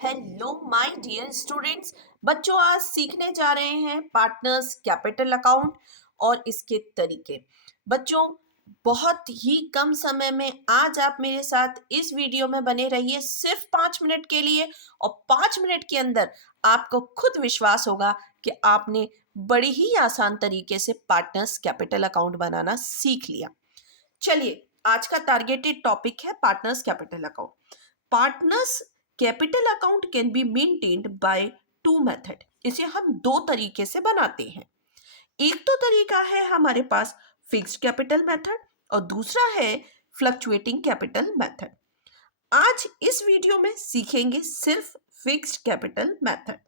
Hello my dear students. बच्चों, आज सीखने जा रहे हैं पार्टनर्स कैपिटल अकाउंट और इसके तरीके। बच्चों, बहुत ही कम समय में आज आप मेरे साथ इस वीडियो में बने रहिए सिर्फ 5 मिनट के लिए, और 5 मिनट के अंदर आपको खुद विश्वास होगा कि आपने बड़ी ही आसान तरीके से पार्टनर्स कैपिटल अकाउंट बनाना सीख लिया। चलिए, आज का टारगेटेड टॉपिक है partners capital account. Partners capital account can be maintained by two method. इसे हम दो तरीके से बनाते हैं। एक तो तरीका है हमारे पास फिक्स्ड कैपिटल मेथड और दूसरा है फ्लक्चुएटिंग कैपिटल मेथड। आज इस वीडियो में सीखेंगे सिर्फ fixed capital method.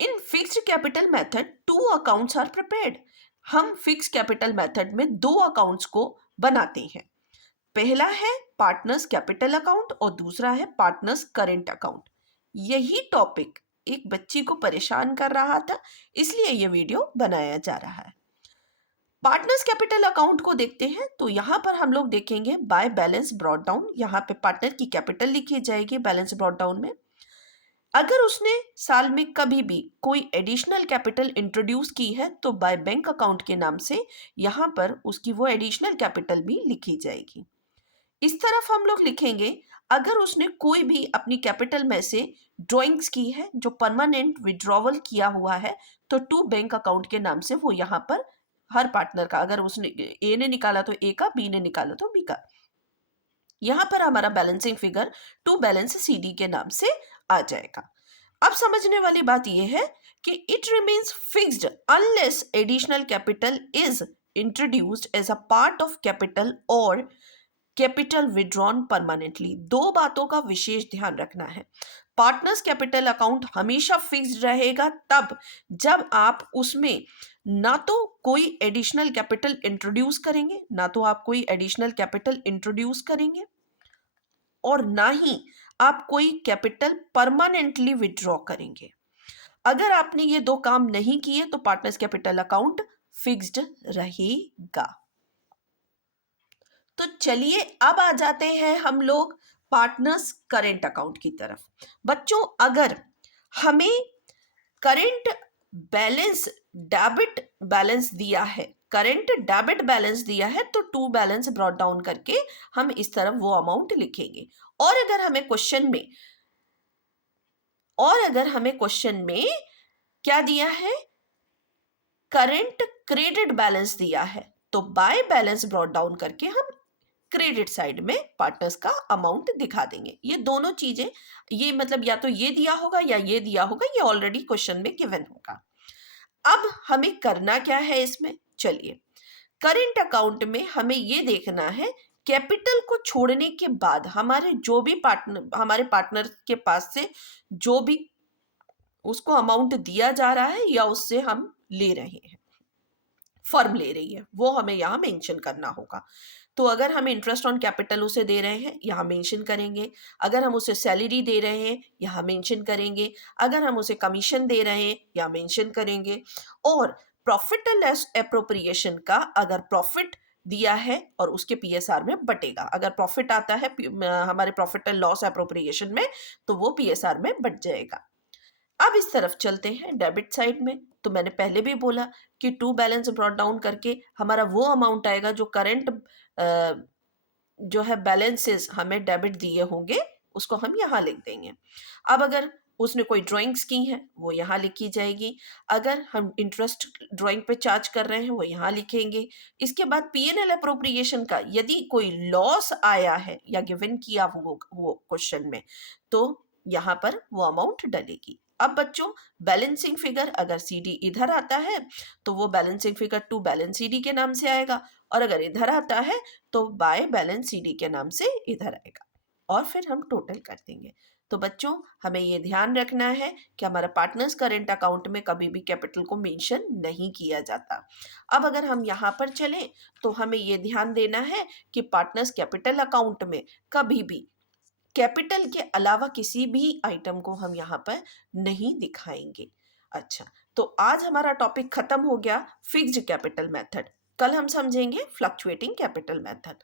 In fixed capital method two accounts are prepared. हम फिक्स्ड कैपिटल मेथड में दो अकाउंट्स को बनाते हैं। पहला है पार्टनर्स कैपिटल अकाउंट और दूसरा है पार्टनर्स करंट अकाउंट। यही टॉपिक एक बच्ची को परेशान कर रहा था, इसलिए यह वीडियो बनाया जा रहा है। पार्टनर्स कैपिटल अकाउंट को देखते हैं तो यहां पर हम लोग देखेंगे बाय बैलेंस ब्रॉट डाउन। यहां पे पार्टनर की कैपिटल लिखी जाएगी बैलेंस ब्रॉट डाउन में। अगर उसने साल में कभी भी कोई एडिशनल कैपिटल इंट्रोड्यूस की है तो बाय बैंक अकाउंट के नाम से यहां पर उसकी वो एडिशनल कैपिटल भी लिखी जाएगी। इस तरफ हम लोग लिखेंगे अगर उसने कोई भी अपनी कैपिटल में से ड्राइंग्स की है जो परमानेंट विड्रॉवल किया हुआ है तो टू बैंक अकाउंट के नाम से वो यहाँ पर हर पार्टनर का, अगर उसने ए ने निकाला तो ए का, बी ने निकाला तो बी का, यहाँ पर हमारा balancing figure to balance CD के नाम से आ जाएगा। अब समझने वाली बात यह है कि it remains fixed unless additional capital is introduced as a part of capital और कैपिटल विड्रॉन परमानेंटली। दो बातों का विशेष ध्यान रखना है। पार्टनर्स कैपिटल अकाउंट हमेशा फिक्स्ड रहेगा तब जब आप उसमें ना तो कोई एडिशनल कैपिटल इंट्रोड्यूस करेंगे, और ना ही आप कोई कैपिटल परमानेंटली विड्रॉ करेंगे। अगर आपने ये दो काम नहीं किए तो पार्टनर्स कैपिटल अकाउंट फिक्स्ड रहेगा। तो चलिए अब आ जाते हैं हम लोग पार्टनर्स करेंट अकाउंट की तरफ। बच्चों, अगर हमें करेंट बैलेंस डेबिट बैलेंस दिया है, करेंट डेबिट बैलेंस दिया है तो टू बैलेंस ब्रॉट डाउन करके हम इस तरफ वो अमाउंट लिखेंगे। और अगर हमें क्वेश्चन में क्या दिया है, करेंट क्रेडिट बैलेंस दिया है, तो बाय बैलेंस ब्रॉट डाउन करके हम क्रेडिट साइड में पार्टनर्स का अमाउंट दिखा देंगे। ये दोनों चीजें, ये मतलब या तो ये दिया होगा या ये दिया होगा, ये ऑलरेडी क्वेश्चन में गिवन होगा। अब हमें करना क्या है इसमें, चलिए करेंट अकाउंट में हमें ये देखना है कैपिटल को छोड़ने के बाद हमारे पार्टनर के पास से जो भी उसको अमाउंट दिया जा रहा है या उससे हम ले रहे हैं, फर्म ले रही है, वो हमें यहाँ मेंशन करना होगा। तो अगर हम इंटरेस्ट ऑन कैपिटल उसे दे रहे हैं यहाँ मेंशन करेंगे, अगर हम उसे सैलरी दे रहे हैं यहाँ मेंशन करेंगे, अगर हम उसे कमीशन दे रहे हैं यहाँ मेंशन करेंगे, और प्रॉफिट एंड लॉस एप्रोप्रिएशन का अगर प्रॉफिट दिया है और उसके पीएसआर में बटेगा, अगर प्रॉफिट आता है हमारे प्रॉफिट एंड लॉस एप्रोप्रिएशन में तो वो पीएसआर में बट जाएगा। अब इस तरफ चलते हैं डेबिट साइड में। तो मैंने पहले भी बोला कि टू बैलेंस ब्रॉट डाउन करके हमारा वो अमाउंट आएगा जो करंट जो है बैलेंसेस हमें डेबिट दिए होंगे उसको हम यहाँ लिख देंगे। अब अगर उसने कोई ड्राइंग्स की हैं वो यहाँ लिखी जाएगी, अगर हम इंटरेस्ट ड्राइंग पे चार्ज कर रहे हैं वो यहाँ लिखेंगे। इसके बाद पीएनएल अप्रोप्रिएशन का यदि कोई लॉस आया है या गिवन किया वो क्वेश्चन में तो यहाँ पर वो अमाउंट डलेगी। अब बच्चों, बैलेंसिंग फिगर अगर सीडी इधर आता है तो वो balancing figure to balance CD के नाम से आएगा, और अगर इधर आता है तो बाय बैलेंस सीडी के नाम से इधर आएगा, और फिर हम टोटल कर देंगे। तो बच्चों, हमें ये ध्यान रखना है कि हमारा पार्टनर्स करेंट अकाउंट में कभी भी कैपिटल को मेंशन नहीं किया जाता। अब अगर हम यहाँ पर चलें तो हमें ये ध्यान देना है कि पार्टनर्स कैपिटल अकाउंट में कभी भी कैपिटल के अलावा किसी भी आइटम को हम यहाँ पर नहीं दिखाएंगे। अच्छा, तो आज हमारा टॉपिक खत्म हो गया फिक्स्ड कैपिटल मेथड। कल हम समझेंगे फ्लक्चुएटिंग कैपिटल मेथड।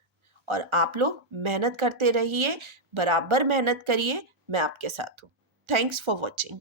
और आप लोग मेहनत करते रहिए, बराबर मेहनत करिए, मैं आपके साथ हूँ। Thanks for watching.